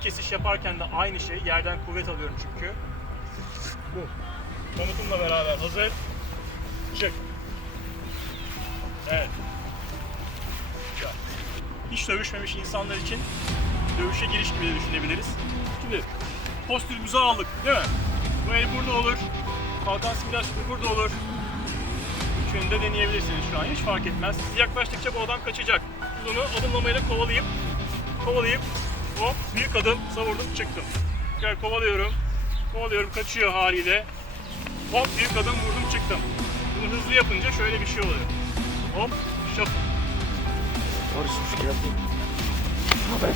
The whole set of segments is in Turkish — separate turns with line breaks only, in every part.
Kesiş yaparken de aynı şey. Yerden kuvvet alıyorum çünkü. Bu. Komutumla beraber hazır. Çık. Evet. Güzel. Hiç dövüşmemiş insanlar için dövüşe giriş gibi de düşünebiliriz. Şimdi postürümüzü aldık değil mi? Bu el burada olur. Kalkan simülasyonu burada olur. Üçünü de deneyebilirsiniz şu an hiç fark etmez. Siz yaklaştıkça bu adam kaçacak. Siz onu adımlamayla kovalayıp kovalayıp hop büyük adım savurdum çıktım. Gel kovalıyorum. Kovalıyorum kaçıyor haliyle. Hop büyük adım vurdum çıktım. Bunu hızlı yapınca şöyle bir şey oluyor. Hop şap.
Barış hoş geldin. Haber.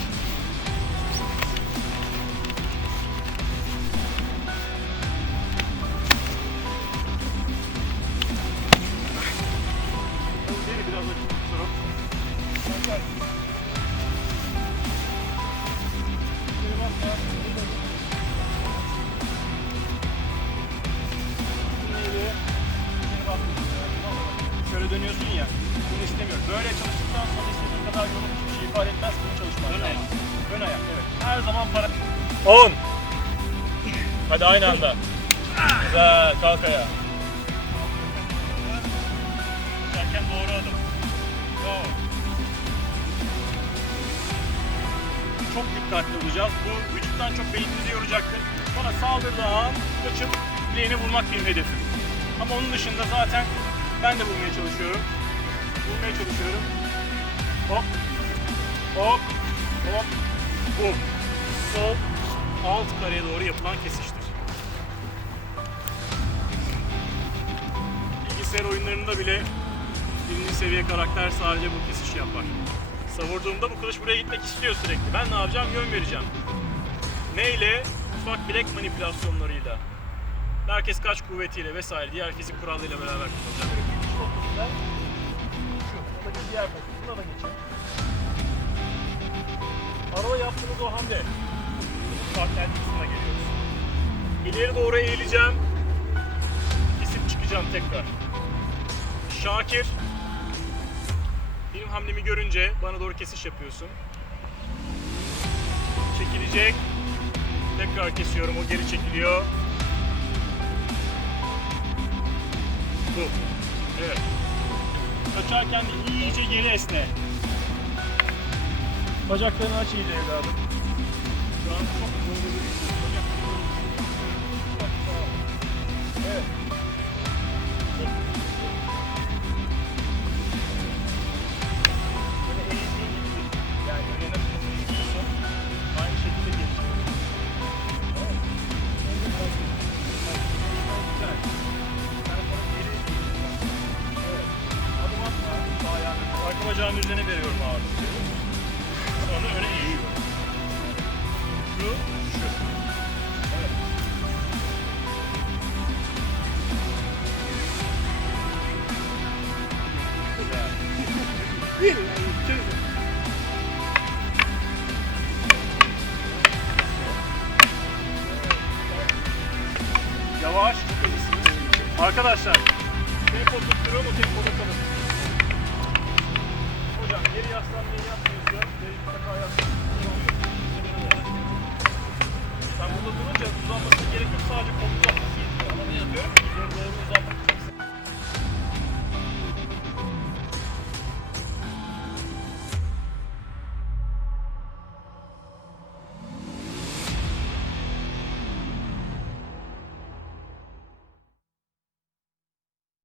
Şöyle dönüyorsun ya. Bunu istemiyorum. Böyle çalıştıktan sonra istediğin kadar yolun hiçbir şey ifade etmez. Bunu çalışman Ön ayak. Ön ayak evet. Her zaman para. 10. Hadi aynı anda. Güzel. Kalk ayağa. Doğru adım. Çok dikkatli olacağız. Bu vücuttan çok beynimizi yoracaktır. Bana saldırdığı an kaçıp bileğine vurmak benim hedefim. Ama onun dışında zaten ben de vurmaya çalışıyorum. Vurmaya çalışıyorum. Hop. Hop. Hop. Bu. Sol alt kareye doğru yapılan kesiştir. Bilgisayar oyunlarında bile birinci seviye karakter sadece bu kesiş yapar. Savurduğumda bu kılıç buraya gitmek istiyor sürekli. Ben ne yapacağım? Yön vereceğim. Neyle? Ufak bilek manipülasyonlarıyla. Merkez kaç kuvvetiyle vesaire diğer fizik kurallarıyla beraber şu, buradaki diğer. Buna da geçelim. Arada yaptığımız o hamle. Partner kısmına geliyoruz. İleri doğru eğileceğim. Kesip çıkacağım tekrar. Şakir. Benim hamlemi görünce bana doğru kesiş yapıyorsun. Çekilecek. Tekrar kesiyorum. O geri çekiliyor. Bu. Evet. Kaçarken iyice geri esne. Bacaklarını aç iyice evladım. Şu an çok böyle bir üzerine veriyorum ağırlığı. Sonra öne eğiyorum. Şu, şu. Evet. Güzel. Yavaş, çok hızlısınız. Arkadaşlar, tempo tutturuyorum, o tempoda kalın. Hocam geri yaslanmayı yapmıyorsun. Geri yaslanmayı